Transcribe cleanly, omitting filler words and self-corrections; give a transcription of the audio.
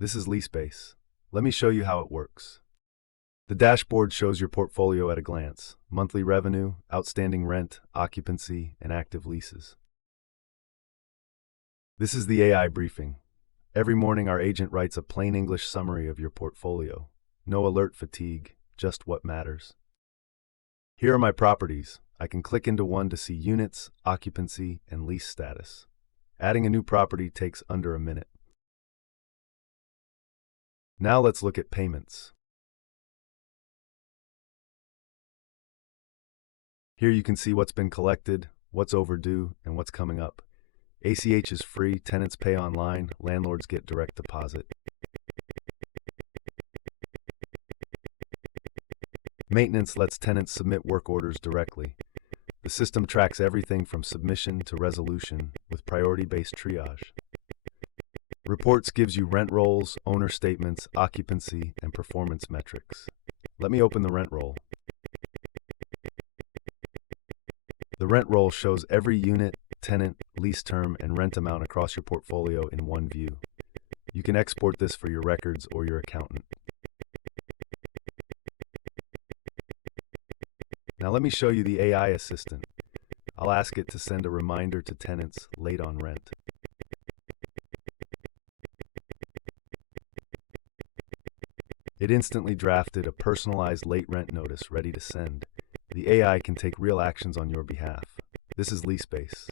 This is LeaseBase. Let me show you how it works. The dashboard shows your portfolio at a glance: monthly revenue, outstanding rent, occupancy, and active leases. This is the AI briefing. Every morning, our agent writes a plain English summary of your portfolio. No alert fatigue, just what matters. Here are my properties. I can click into one to see units, occupancy, and lease status. Adding a new property takes under a minute. Now let's look at payments. Here you can see what's been collected, what's overdue, and what's coming up. ACH is free, tenants pay online, landlords get direct deposit. Maintenance lets tenants submit work orders directly. The system tracks everything from submission to resolution with priority-based triage. Reports gives you rent rolls, owner statements, occupancy, and performance metrics. Let me open the rent roll. The rent roll shows every unit, tenant, lease term, and rent amount across your portfolio in one view. You can export this for your records or your accountant. Now let me show you the AI assistant. I'll ask it to send a reminder to tenants late on rent. It instantly drafted a personalized late rent notice ready to send. The AI can take real actions on your behalf. This is LeaseBase.